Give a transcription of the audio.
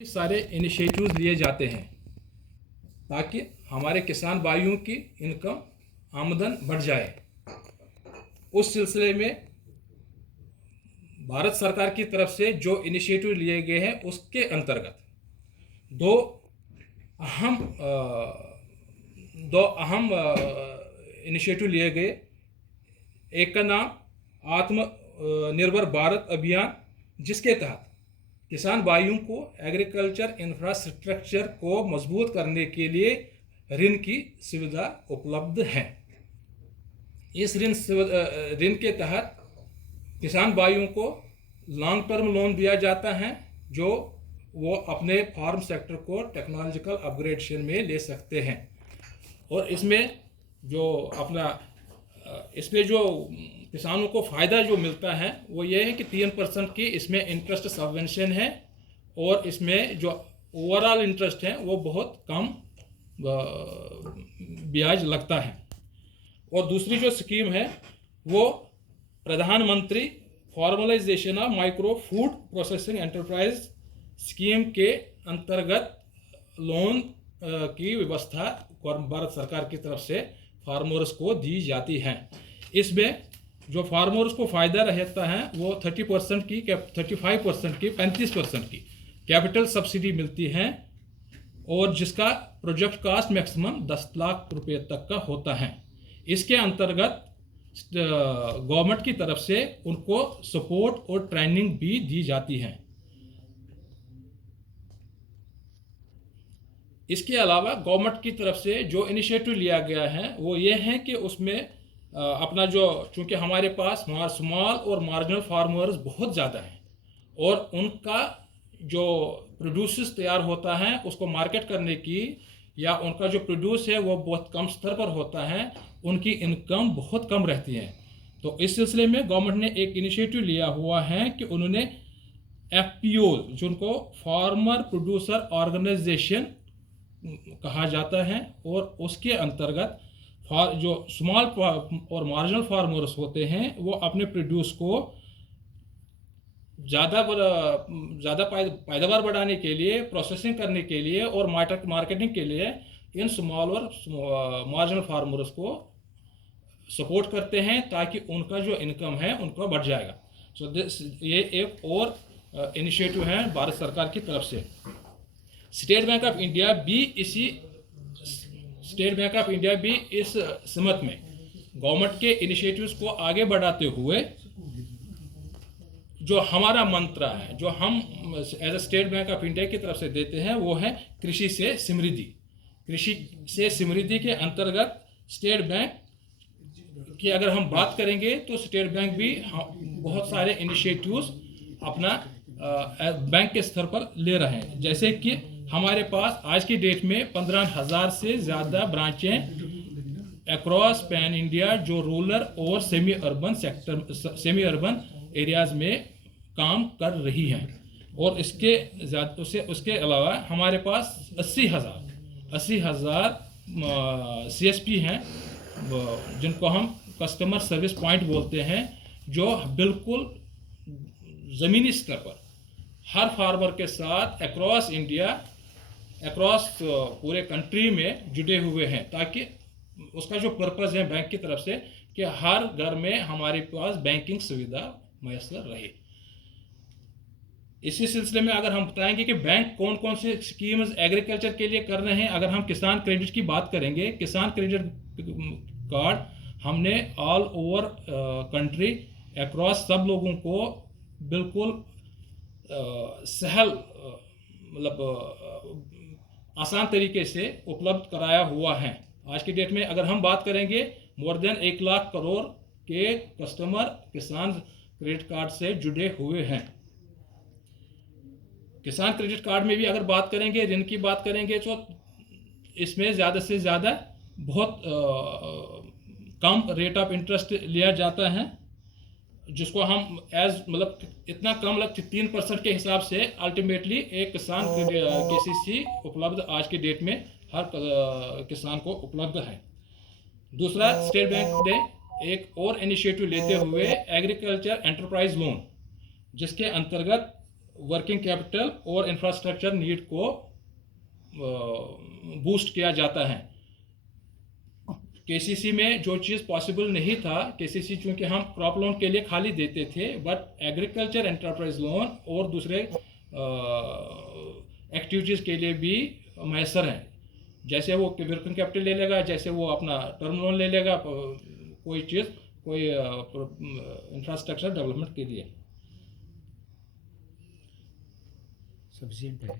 सारे इनिशिएटिव्स लिए जाते हैं ताकि हमारे किसान भाइयों की इनकम आमदन बढ़ जाए। उस सिलसिले में भारत सरकार की तरफ से जो इनिशिएटिव लिए गए हैं उसके अंतर्गत दो अहम इनिशिएटिव लिए गए। एक का नाम आत्मनिर्भर भारत अभियान, जिसके तहत किसान भाइयों को एग्रीकल्चर इंफ्रास्ट्रक्चर को मजबूत करने के लिए ऋण की सुविधा उपलब्ध है। इस ऋण के तहत किसान भाइयों को लॉन्ग टर्म लोन दिया जाता है, जो वो अपने फार्म सेक्टर को टेक्नोलॉजिकल अपग्रेडेशन में ले सकते हैं। और इसमें जो किसानों को फ़ायदा जो मिलता है वो ये है कि 3% की इसमें इंटरेस्ट सबवेंशन है, और इसमें जो ओवरऑल इंटरेस्ट है वो बहुत कम ब्याज लगता है। और दूसरी जो स्कीम है वो प्रधानमंत्री formalisation of micro food processing enterprise scheme के अंतर्गत लोन की व्यवस्था भारत सरकार की तरफ से फार्मर्स को दी जाती है। इसमें जो फार्मर्स को फ़ायदा रहता है वो 30% की 35% की 35% की कैपिटल सब्सिडी मिलती है, और जिसका प्रोजेक्ट कास्ट मैक्सिमम 10 लाख रुपए तक का होता है। इसके अंतर्गत गवर्नमेंट की तरफ से उनको सपोर्ट और ट्रेनिंग भी दी जाती है। इसके अलावा गवर्नमेंट की तरफ से जो इनिशिएटिव लिया गया है वो ये है कि उसमें चूँकि हमारे पास स्मॉल और मार्जिनल फार्मर्स बहुत ज़्यादा हैं, और उनका जो प्रोड्यूस तैयार होता है उसको मार्केट करने की, या उनका जो प्रोड्यूस है वो बहुत कम स्तर पर होता है, उनकी इनकम बहुत कम रहती है। तो इस सिलसिले में गवर्नमेंट ने एक इनिशिएटिव लिया हुआ है कि उन्होंने FPO, जिनको फार्मर प्रोड्यूसर ऑर्गेनाइजेशन कहा जाता है, और उसके अंतर्गत जो स्मॉल और मार्जिनल फार्मर्स होते हैं वो अपने प्रोड्यूस को ज़्यादा पैदावार बढ़ाने के लिए, प्रोसेसिंग करने के लिए और मार्केटिंग के लिए इन स्मॉल और मार्जिनल फार्मर्स को सपोर्ट करते हैं, ताकि उनका जो इनकम है उनका बढ़ जाएगा। ये एक और इनिशिएटिव है भारत सरकार की तरफ से। स्टेट बैंक ऑफ इंडिया भी इस समत में गवर्नमेंट के इनिशिएटिव्स को आगे बढ़ाते हुए, जो हमारा मंत्र है, जो हम as a State Bank of India की तरफ से देते हैं, वो है कृषि से समृद्धि। कृषि से समृद्धि के अंतर्गत स्टेट बैंक की अगर हम बात करेंगे तो स्टेट बैंक भी बहुत सारे इनिशिएटिव्स अपना बैंक के स्तर पर ले रहे हैं। जैसे कि हमारे पास आज की डेट में 15,000 से ज़्यादा ब्रांचें अक्रॉस पैन इंडिया जो रूरल और सेमी अर्बन एरियाज़ में काम कर रही हैं। और उसके अलावा हमारे पास 80,000 CSP हैं, जिनको हम कस्टमर सर्विस पॉइंट बोलते हैं, जो बिल्कुल ज़मीनी स्तर पर हर फार्मर के साथ अक्रॉस पूरे कंट्री में जुड़े हुए हैं, ताकि उसका जो पर्पज़ है बैंक की तरफ से कि हर घर में हमारे पास बैंकिंग सुविधा मैसर रहे। इसी सिलसिले में अगर हम बताएंगे कि बैंक कौन कौन से स्कीम्स एग्रीकल्चर के लिए कर रहे हैं, अगर हम किसान क्रेडिट की बात करेंगे, किसान क्रेडिट कार्ड हमने ऑल ओवर कंट्री अक्रॉस सब लोगों को बिल्कुल आसान तरीके से उपलब्ध कराया हुआ है। आज की डेट में अगर हम बात करेंगे, मोर देन 1 लाख करोड़ के कस्टमर किसान क्रेडिट कार्ड से जुड़े हुए हैं। किसान क्रेडिट कार्ड में भी अगर बात करेंगे, ऋण की बात करेंगे, तो इसमें ज़्यादा से ज़्यादा बहुत कम रेट ऑफ इंटरेस्ट लिया जाता है, जिसको हम इतना कम 3% के हिसाब से अल्टीमेटली एक किसान KCC उपलब्ध आज की डेट में हर किसान को उपलब्ध है। दूसरा, स्टेट बैंक ने एक और इनिशिएटिव लेते हुए एग्रीकल्चर एंटरप्राइज लोन, जिसके अंतर्गत वर्किंग कैपिटल और इंफ्रास्ट्रक्चर नीड को बूस्ट किया जाता है। केसीसी में जो चीज़ पॉसिबल नहीं था, केसीसी चूँकि हम क्रॉप लोन के लिए खाली देते थे, बट एग्रीकल्चर एंटरप्राइज लोन और दूसरे एक्टिविटीज़ के लिए भी मैसर हैं। जैसे वो वर्किंग कैपिटल ले लेगा, जैसे वो अपना टर्म लोन ले लेगा कोई चीज़, कोई इंफ्रास्ट्रक्चर डेवलपमेंट के लिए। सब्सिडेंट है।